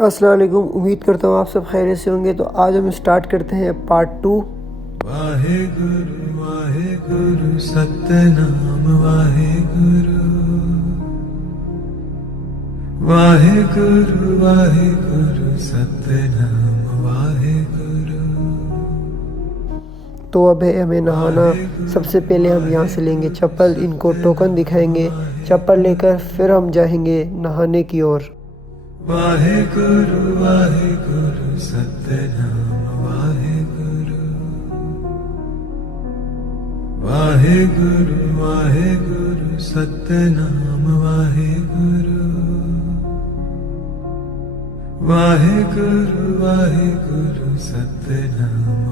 अस्सलाम वालेकुम। उम्मीद करता हूँ आप सब खैरियत से होंगे। तो आज हम स्टार्ट करते हैं पार्ट 2। वाहे गुरु सतनाम वाहे गुरु सतनाम वाहे गुरु। तो अब है हमें नहाना। सबसे पहले हम यहाँ से लेंगे चप्पल, इनको टोकन दिखाएंगे, चप्पल लेकर फिर हम जाएंगे नहाने की ओर। वाहे गुरु सतनाम वाहे गुरु सतनाम वाहे गुरु। वाहे गुरु सतनाम वाहे गुरु।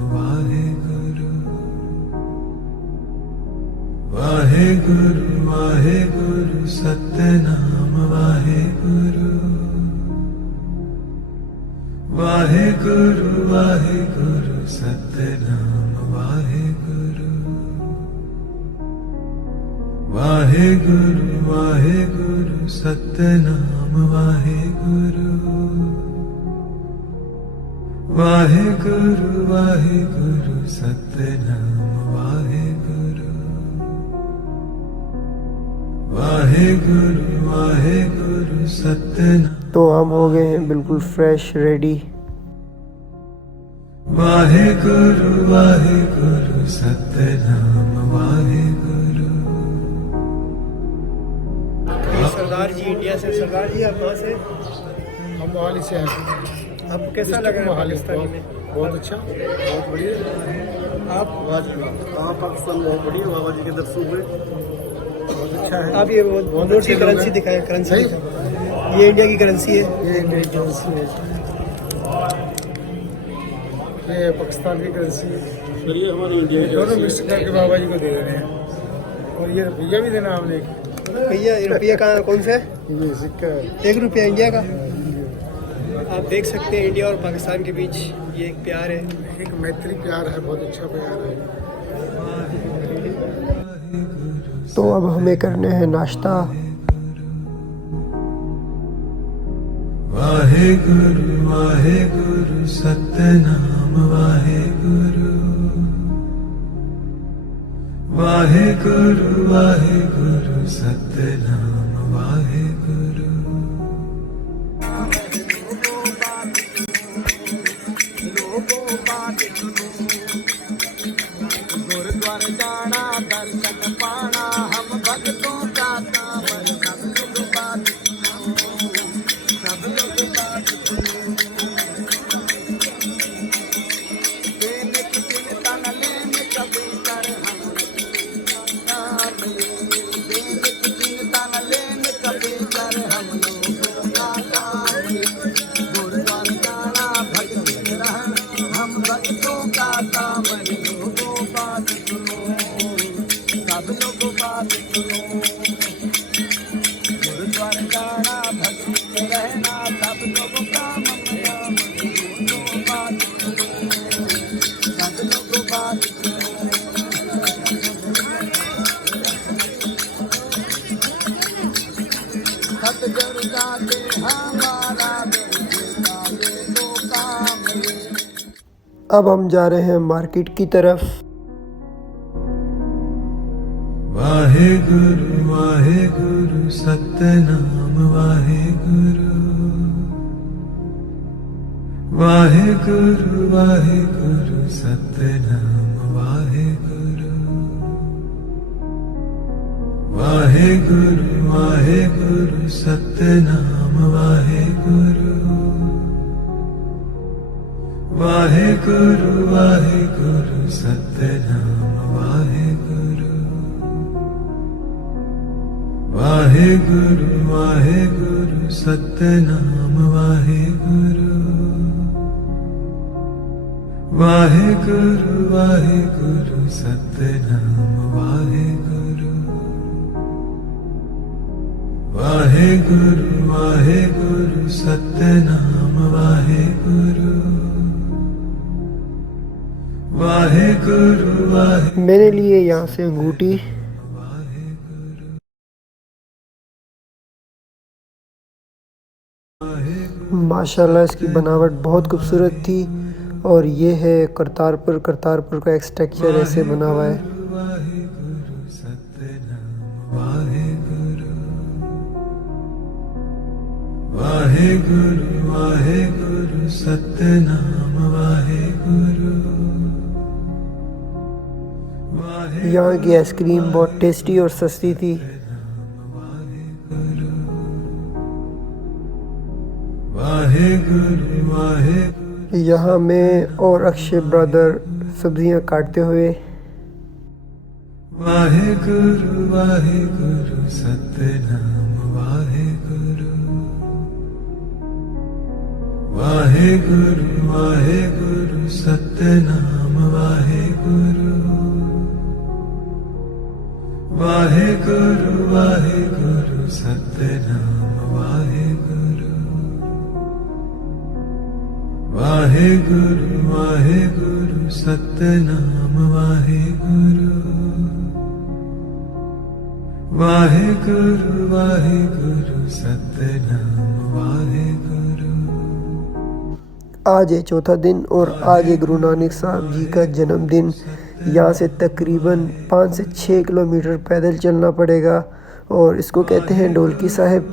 वाहे गुरु सतनाम वाहे गुरु। वाहे गुरु सतनाम वाहे गुरु। वाहे गुरु सतनाम वाहे गुरु। वाहे गुरु सतनाम वाहे गुरु। वाहे गुरु सतनाम। तो हम हो गए हैं बिल्कुल फ्रेश रेडी। वाहे गुरु सतनाम वाहे गुरु। सरदार जी इंडिया से। सरदार जी आप कहाँ से? हम मोहाली से हैं। आपको कैसा लग रहा है पाकिस्तान में? बहुत अच्छा, बहुत बढ़िया। आप पाकिस्तान बहुत बढ़िया, बाबा जी के दर्शन हुए, बहुत अच्छा है। आप ये बहुत सी करेंसी दिखाएं। करेंसी सही। ये इंडिया की करेंसी है। ये इंडिया की करेंसी है, ये पाकिस्तान की करेंसी है। ये हमारी इंडिया की दोनों मिक्स करके बाबा जी को दे रहे हैं। और ये रुपया भी देना हमने। भैया रुपया कहाँ कौन सा है? ये सिक्का है, ₹1 इंडिया का। आप देख सकते हैं इंडिया और पाकिस्तान के बीच ये एक प्यार है, एक मैत्री प्यार है, बहुत अच्छा प्यार है। तो अब हमें करने हैं नाश्ता। वाहे गुरु सतनाम वाहे गुरु। वाहे गुरु सतनाम वाहे गुरु। गुरुद्वारे जाना दर्शन पाना हम भक्तों का काम है। सब लोग बात देने की चिंता न लेने कभी कर हम देने की चिंता न लेने कभी कर हम लोगों का काम। गुरुद्वारे जाना भक्ति में रहना हम भक्तों का काम है। लोगों बात सुनो, सब लोग बात सुनो। गुरुद्वारे जाना भक्ति में रहना सब लोग काम काम। लोगों बात सुनो, सब लोग बात सुनो। सतगुरु जाते हमारा गुरु देता ये तो काम ये। अब हम जा रहे हैं मार्केट की तरफ। वाहे गुरु सतनाम वाहे गुरु। वाहे गुरु सतनाम वाहे गुरु। वाहे गुरु सतनाम वाहे गुरु। वाहे गुरु सतनाम वाहे गुरु। वाहे गुरु सतनाम वाहे गुरु। वाहे गुरु सतनाम वाहे गुरु। वाहे गुरु सतनाम वाहे गुरु। वाहे गुरु मैंने लिए यहाँ से अंगूठी। माशाल्लाह इसकी बनावट बहुत खूबसूरत थी। और ये है करतारपुर का एक स्ट्रक्चर ऐसे बना हुआ है। वाहेगुरु सतनाम वाहेगुरु वाहेगुरु वाहेगुरु सतनाम वाहेगुरु यहाँ की आइसक्रीम बहुत टेस्टी और सस्ती थी। वाहेगुरु वाहेगुरु यहाँ मैं और अक्षय ब्रदर सब्जियाँ काटते हुए वाहेगुरु वाहेगुरु सतनाम वाहेगुरु वाहेगुरु वाहेगुरु सतनाम वाहेगुरु वाहेगुरु वाहेगुरु सतनाम वाहेगुरु वाहेगुरु वाहेगुरु सतनाम वाहेगुरु वाहेगुरु वाहेगुरु सतनाम वाहेगुरु। आज है चौथा दिन और आज है गुरु नानक साहब जी का जन्मदिन। यहाँ से तकरीबन 5 से 6 किलोमीटर पैदल चलना पड़ेगा और इसको कहते हैं ढोलकी साहिब।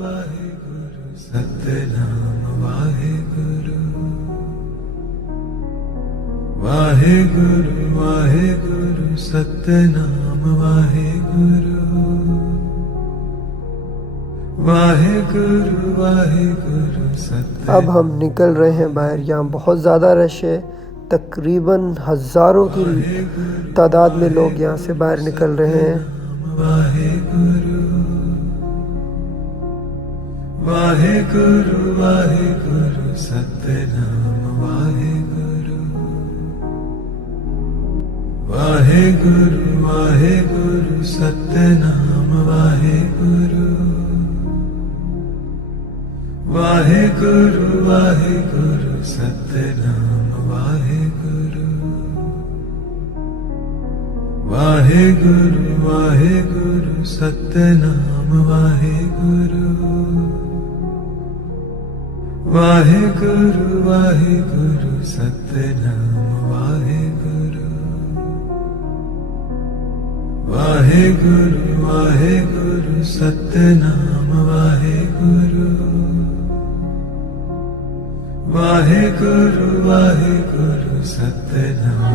सतनाम वाहेगुरु वाहेगुरु वाहेगुरु सतनाम वाहेगुरु वाहेगुरु वाहेगुरु सतनाम। अब हम निकल रहे हैं बाहर। यहाँ बहुत ज़्यादा रश है, तकरीबन हज़ारों की तादाद में लोग यहाँ से बाहर निकल रहे हैं। वाहेगुरु वाहेगुरु वाहेगुरु सतनाम वाहेगुरु वाहेगुरु वाहेगुरु सतनाम वाहेगुरु वाहेगुरु वाहेगुरु सतनाम वाहेगुरु वाहेगुरु वाहेगुरु सतनाम वाहेगुरु वाहेगुरु वाहेगुरु सतनाम वाहेगुरु वाहेगुरु वाहेगुरु सतनाम वाहेगुरु वाहेगुरु वाहेगुरु सतनाम।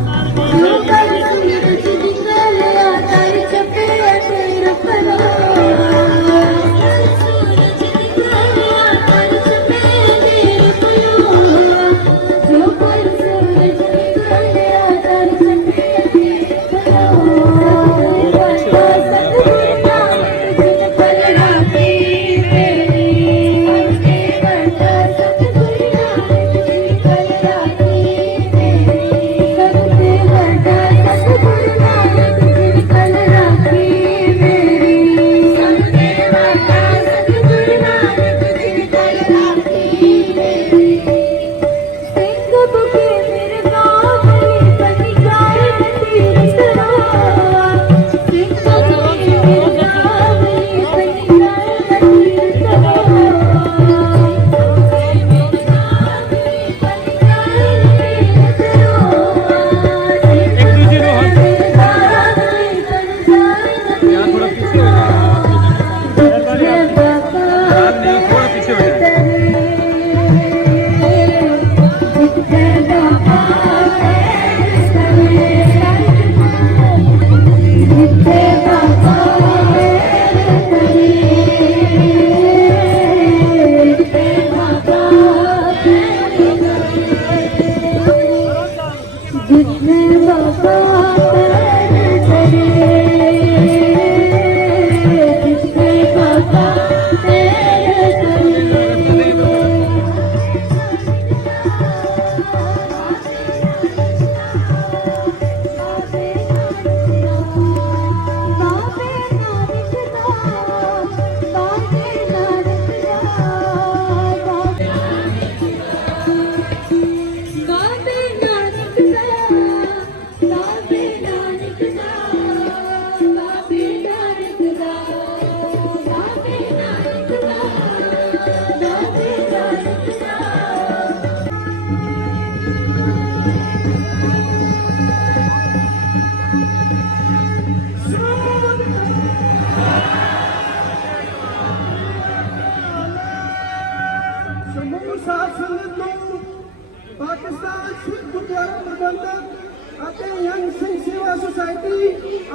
ਦੁਆਰਾ ਪ੍ਰਬੰਧਕ ਅਤੇ ਯੰਗ ਸਿੰਘ ਸੇਵਾ ਸੁਸਾਇਟੀ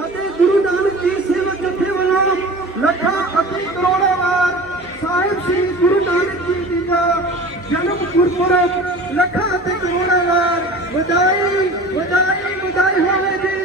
ਅਤੇ ਗੁਰੂ ਨਾਨਕ ਜੀ ਸੇਵਾ ਜਥੇ ਵੱਲੋਂ ਲੱਖਾਂ ਅਤੇ ਕਰੋੜਾਂ ਵਾਰ ਸਾਹਿਬ ਸ੍ਰੀ ਗੁਰੂ ਨਾਨਕ ਜੀ ਜੀ ਦਾ ਜਨਮ ਗੁਰਪੁਰਬ ਲੱਖਾਂ ਅਤੇ ਕਰੋੜਾਂ ਵਾਰ ਵਧਾਈ ਵਧਾਈ ਵਧਾਈ ਹੋਵੇ ਜੀ।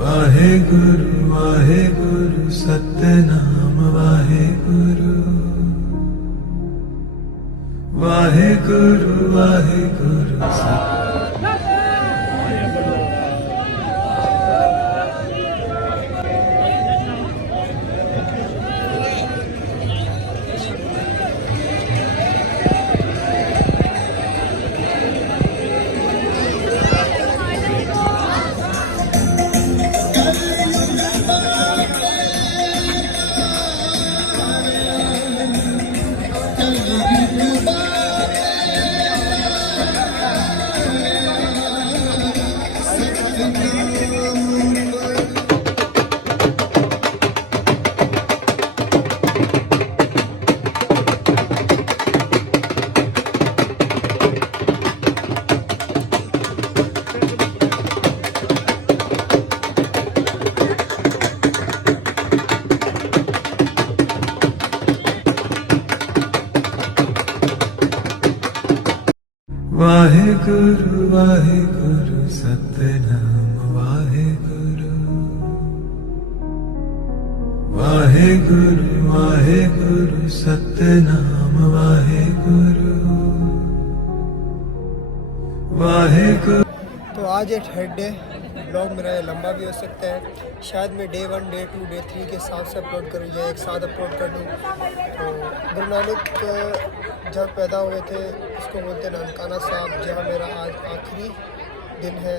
ਵਾਹਿਗੁਰੂ ਵਾਹਿਗੁਰੂ ਸਤਨਾਮ ਵਾਹਿਗੁਰੂ ਵਾਹਿਗੁਰੂ ਵਾਹਿਗੁਰੂ ਵਾਹਿਗੁਰੂ ਵਾਹਿਗੁਰੂ ਸਤਨਾਮ ਵਾਹਿਗੁਰੂ ਵਾਹਿਗੁਰੂ ਵਾਹਿਗੁਰੂ ਸਤਨਾਮ ਵਾਹਿਗੁਰੂ ਵਾਹਿਗੁਰੂ। तो आज है थर्ड डे। ब्लॉग मेरा ये लंबा भी हो सकता है, शायद मैं डे 1 डे 2 डे 3 के साथ से अपलोड करूँ या एक साथ अपलोड कर दूँ। तो गुरु नानक जब पैदा हुए थे उसको बोलते हैं ननकाना साहब, जहाँ मेरा आज आखिरी दिन है।